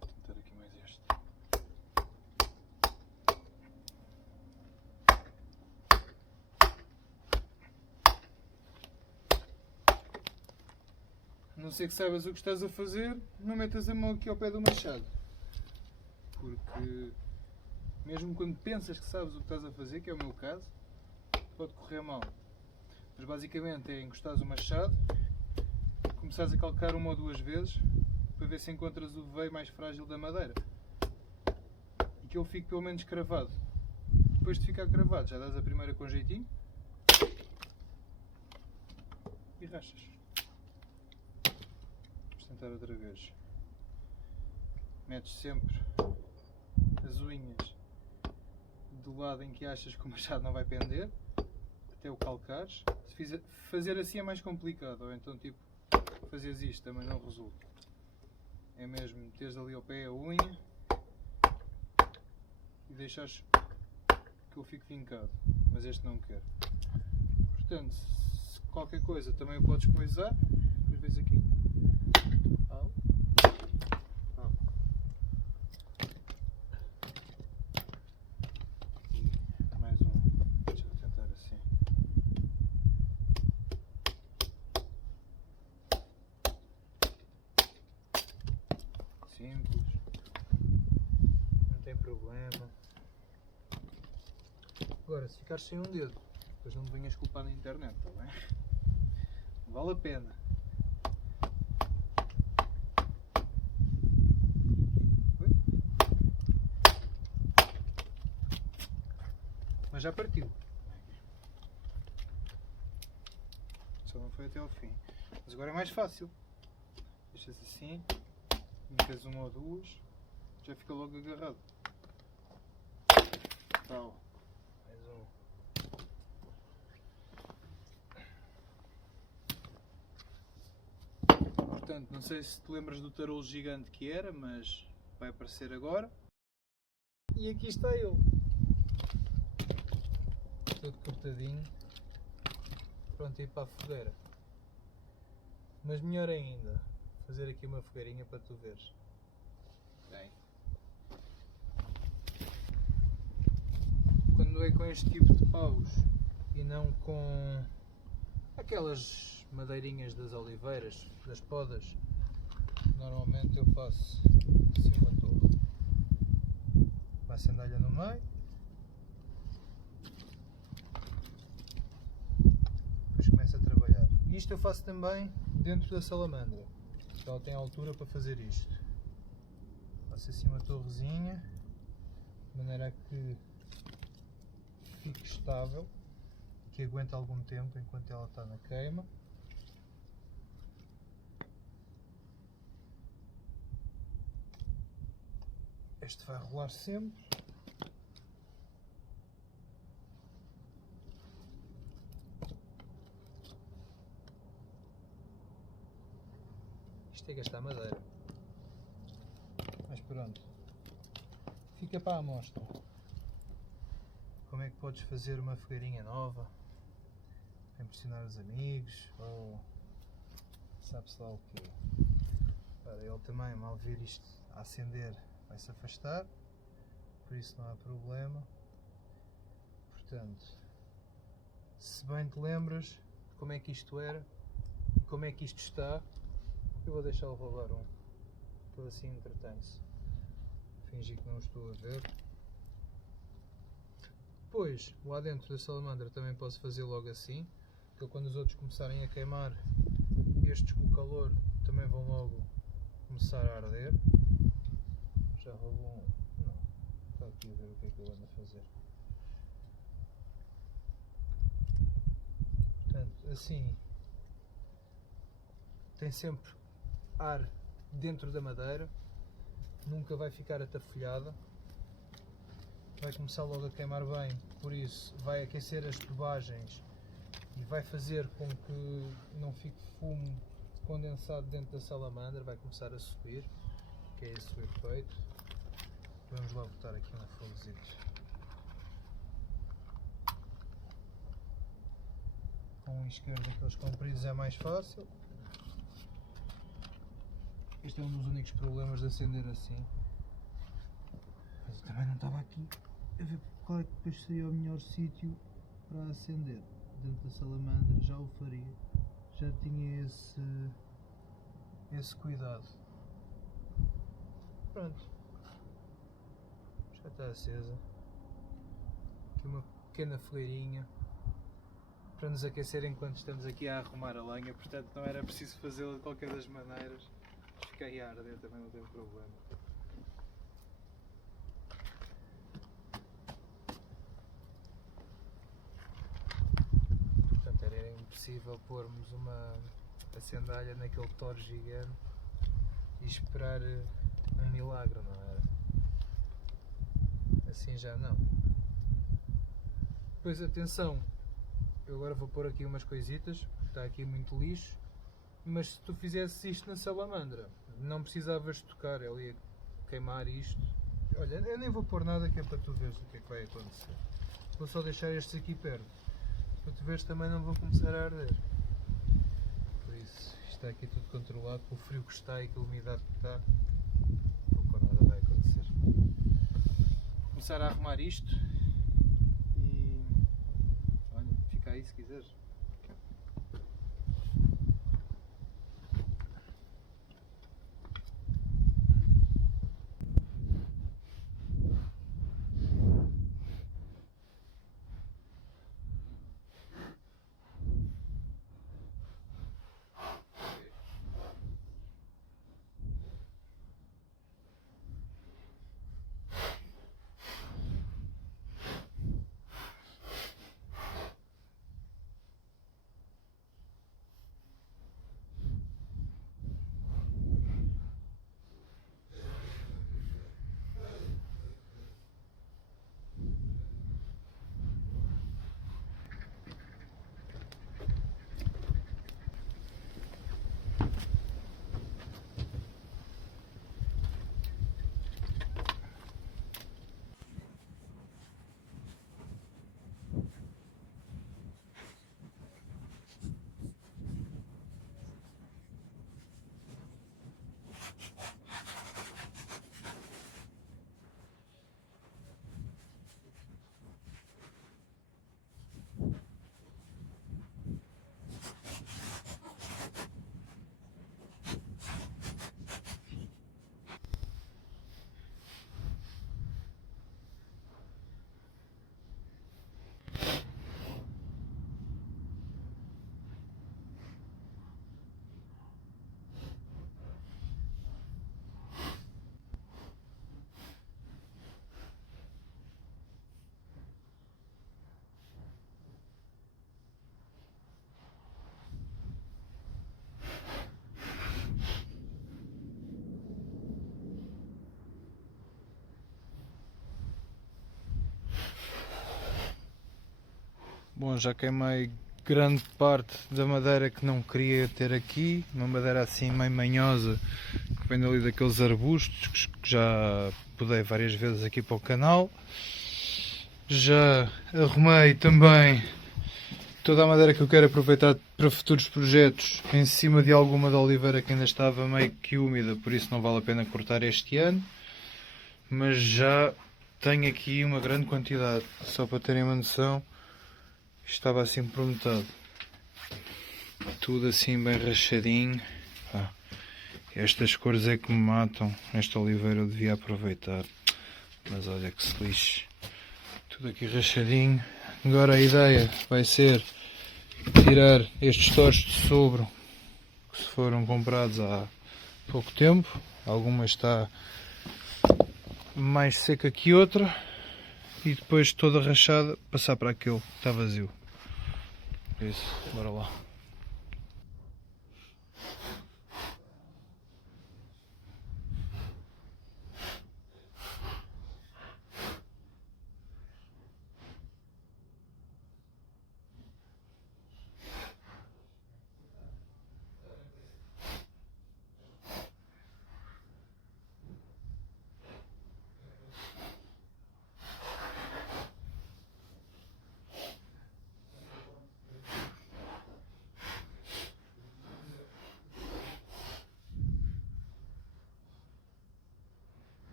Vou tentar aqui mais este. A não ser que saibas o que estás a fazer, não metas a mão aqui ao pé do machado. Porque mesmo quando pensas que sabes o que estás a fazer, que é o meu caso, pode correr mal. Mas basicamente é encostares o machado, começares a calcar uma ou duas vezes para ver se encontras o veio mais frágil da madeira e que ele fique pelo menos cravado. Depois de ficar cravado, já dás a primeira com jeitinho e rachas. Vamos tentar outra vez. Metes sempre as unhas do lado em que achas que o machado não vai pender, até o calcares. Se fazer assim é mais complicado, ou então tipo fazeres isto também não resulta. É mesmo meteres ali ao pé a unha e deixares que ele fique vincado, mas este não quer. Portanto, se qualquer coisa também o podes coisar, depois vês aqui. Mais um. Deixa eu tentar assim. Simples. Não tem problema. Agora, se ficares sem um dedo, depois não me venhas culpar na internet, está bem? Não vale a pena. Mas já partiu. Só não foi até ao fim. Mas agora é mais fácil. Deixas assim, metes uma ou duas, já fica logo agarrado. Tal. Mais um. Portanto, não sei se te lembras do tarolo gigante que era, mas vai aparecer agora. E aqui está ele. Todo cortadinho. Pronto, a ir para a fogueira. Mas melhor ainda, fazer aqui uma fogueirinha para tu veres. Bem. Quando é com este tipo de paus e não com aquelas madeirinhas das oliveiras, das podas, normalmente eu faço assim uma torre. Passo a sandália no meio. Depois começo a trabalhar. E isto eu faço também dentro da salamandra. Ela tem altura para fazer isto. Faço assim uma torrezinha, de maneira a que fique estável, que que aguente algum tempo enquanto ela está na queima. Este vai rolar sempre. Isto é gastar madeira. Mas pronto. Fica para a amostra. Como é que podes fazer uma fogueirinha nova? Para impressionar os amigos ou sabe-se lá o quê. Para ele também, mal ver isto a acender, vai se afastar, por isso não há problema. Portanto, se bem te lembras de como é que isto era e como é que isto está, eu vou deixá-lo roubar um, que assim entretém-se. Fingi que não o estou a ver. Depois, lá dentro da salamandra também posso fazer logo assim, que quando os outros começarem a queimar, estes com o calor também vão logo começar a arder. Já roubou um. Não, está aqui a ver o que é que ele anda a fazer. Portanto, assim tem sempre ar dentro da madeira, nunca vai ficar atafolhada, vai começar logo a queimar bem, por isso vai aquecer as tubagens e vai fazer com que não fique fumo condensado dentro da salamandra, vai começar a subir, que é esse o efeito. Vamos lá botar aqui um fogozito. Com um isqueiro daqueles compridos é mais fácil. Este é um dos únicos problemas de acender assim. Mas eu também não estava aqui a ver qual é que depois seria o melhor sítio para acender. Dentro da salamandra já o faria. Já tinha esse cuidado. Pronto. Já está acesa. Aqui uma pequena fogueirinha para nos aquecer enquanto estamos aqui a arrumar a lenha, portanto não era preciso fazê-lo de qualquer das maneiras. Fiquei a arder, também não tem problema. Portanto era impossível pormos uma acendalha naquele toro gigante e esperar um milagre, não era? Assim já não. Pois atenção, eu agora vou pôr aqui umas coisitas, porque está aqui muito lixo, mas se tu fizesses isto na salamandra, não precisavas tocar, ela ia queimar isto. Olha, eu nem vou pôr nada que é para tu veres o que é que vai acontecer. Vou só deixar estes aqui perto, para tu veres também não vão começar a arder. Por isso, está aqui tudo controlado, com o frio que está e com a umidade que está, pouco ou nada vai acontecer. Vou começar a arrumar isto e olha, fica aí se quiseres. Bom, já queimei grande parte da madeira que não queria ter aqui, uma madeira assim meio manhosa, que vem ali daqueles arbustos que já podei várias vezes aqui para o canal. Já arrumei também toda a madeira que eu quero aproveitar para futuros projetos em cima de alguma da oliveira que ainda estava meio que úmida, por isso não vale a pena cortar este ano, mas já tenho aqui uma grande quantidade, só para terem uma noção. Estava assim por metade. Tudo assim bem rachadinho. Estas cores é que me matam. Esta oliveira eu devia aproveitar. Mas olha que se lixe. Tudo aqui rachadinho. Agora a ideia vai ser tirar estes tochos de sobro que se foram comprados há pouco tempo. Alguma está mais seca que outra. E depois toda rachada passar para aquele que está vazio. É isso, bora lá.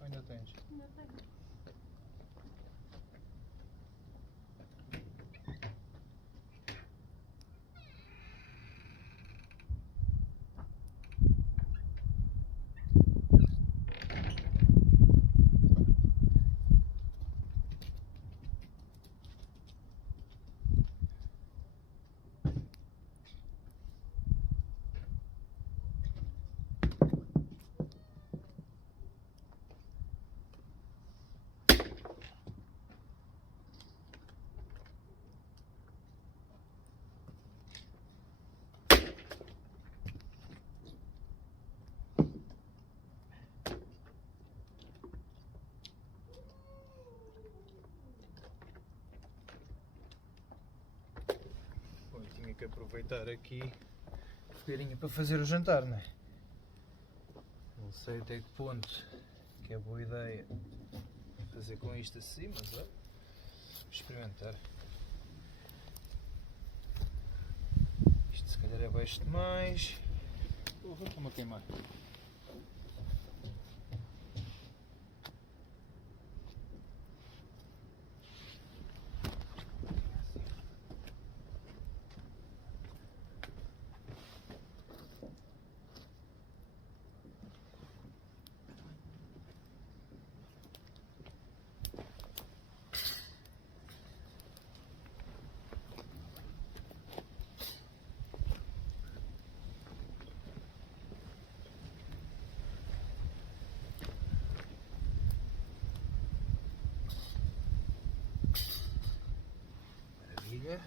Ainda tens? Ainda tenho. Bom, eu tinha que aproveitar aqui a fogueirinha para fazer o jantar, não é? Não sei até que ponto que é boa ideia fazer com isto assim, mas olha, vou experimentar. Isto se calhar é baixo demais. Estou-me a queimar. Maravilha.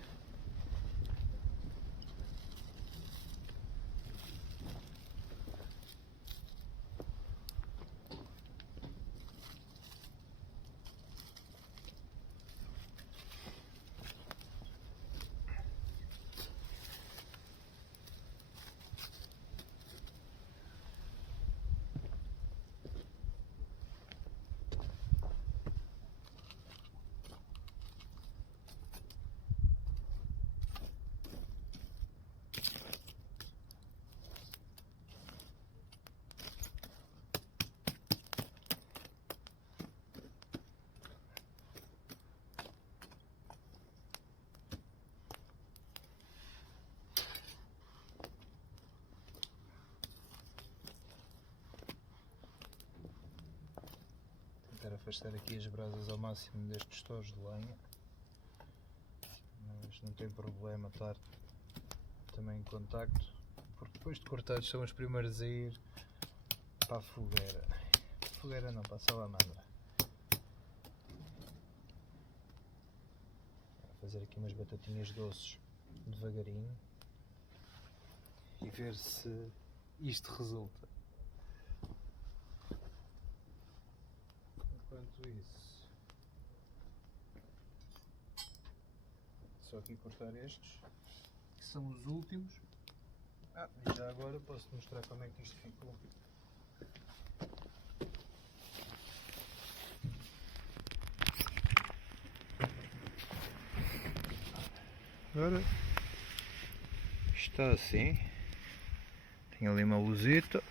Tentar afastar aqui as brasas ao máximo destes tojos de lenha, mas não tem problema estar também em contacto, porque depois de cortados são os primeiros a ir para a fogueira. Fogueira não, para a salamandra. Vou fazer aqui umas batatinhas doces devagarinho e ver se isto resulta. Enquanto isso, só aqui cortar estes, que são os últimos. E já agora posso mostrar como é que isto ficou. Agora está assim. Tenho ali uma luzita.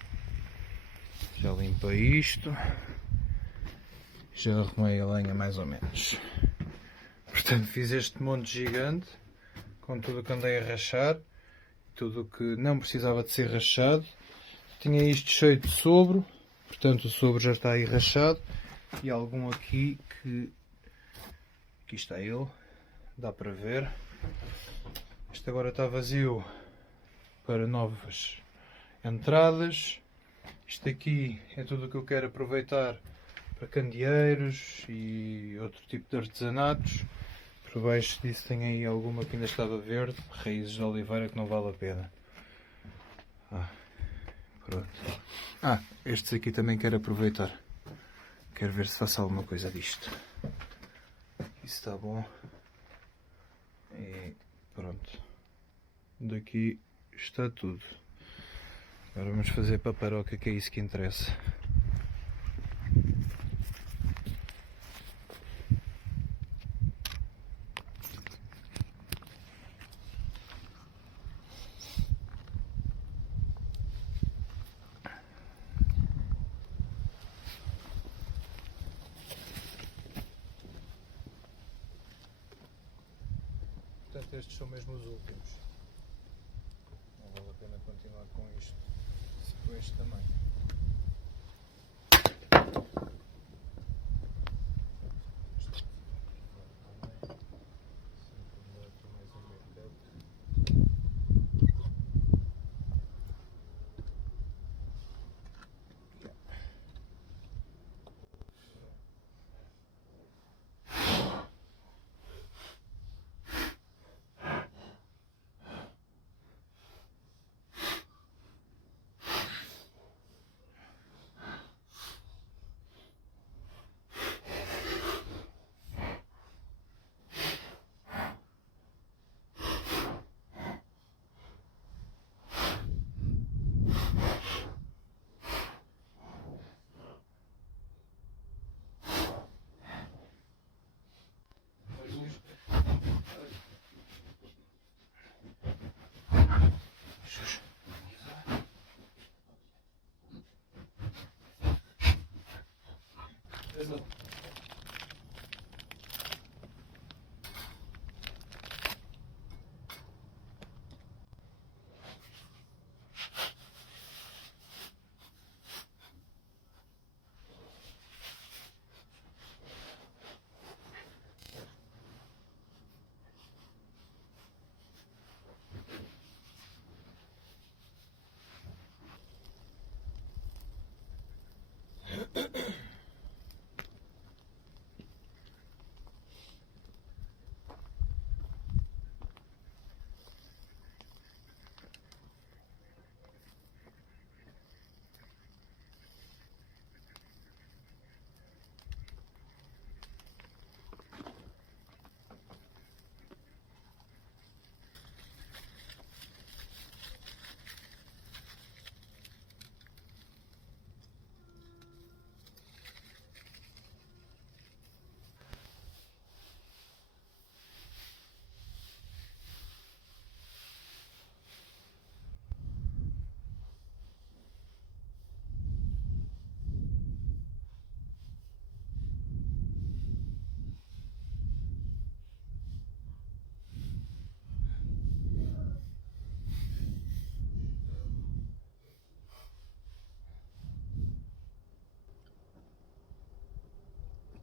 Já limpei isto. Já arrumei a lenha mais ou menos. Portanto, fiz este monte gigante com tudo o que andei a rachar, tudo o que não precisava de ser rachado. Tinha isto cheio de sobre, portanto o sobre já está aí rachado, e algum aqui que aqui está ele, dá para ver. Este agora está vazio para novas entradas. Isto aqui é tudo o que eu quero aproveitar para candeeiros e outro tipo de artesanatos. Por baixo disso tem aí alguma que ainda estava verde, raízes de oliveira que não vale a pena. Pronto. Estes aqui também quero aproveitar. Quero ver se faço alguma coisa disto. Isso está bom. E pronto. Daqui está tudo. Agora vamos fazer paparoca, que é isso que interessa. Portanto, estes são mesmo os últimos. Não vale a pena continuar com isto. Com este também.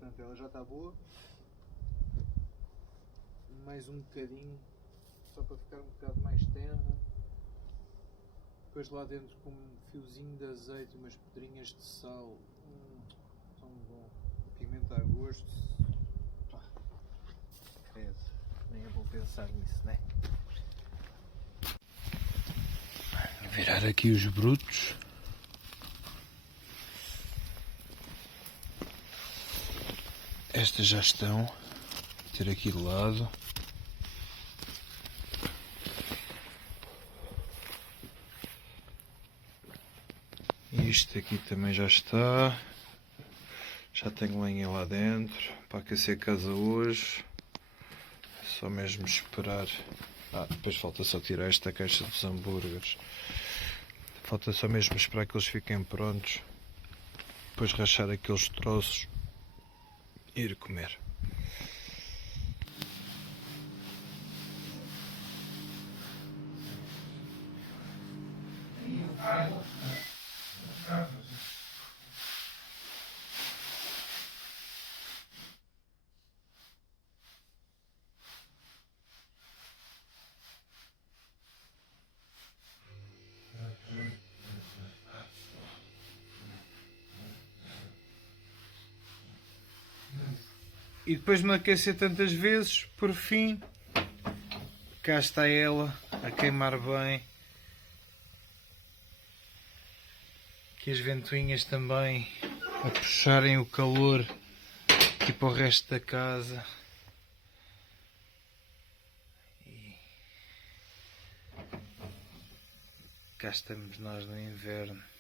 Portanto, ela já está boa. Mais um bocadinho, só para ficar um bocado mais tenra. Depois lá dentro com um fiozinho de azeite e umas pedrinhas de sal. Tão bom. Pimenta a gosto. Pá, credo. Nem é bom pensar nisso, né? Virar aqui os brutos. Estas já estão. Ter aqui de lado. Isto aqui também já está. Já tenho lenha lá dentro para aquecer a casa hoje. Só mesmo esperar. Depois falta só tirar esta caixa dos hambúrgueres. Falta só mesmo esperar que eles fiquem prontos. Depois rachar aqueles troços e ir comer. E depois de me aquecer tantas vezes, por fim, cá está ela a queimar bem. Aqui as ventoinhas também a puxarem o calor aqui para o resto da casa. E cá estamos nós no inverno.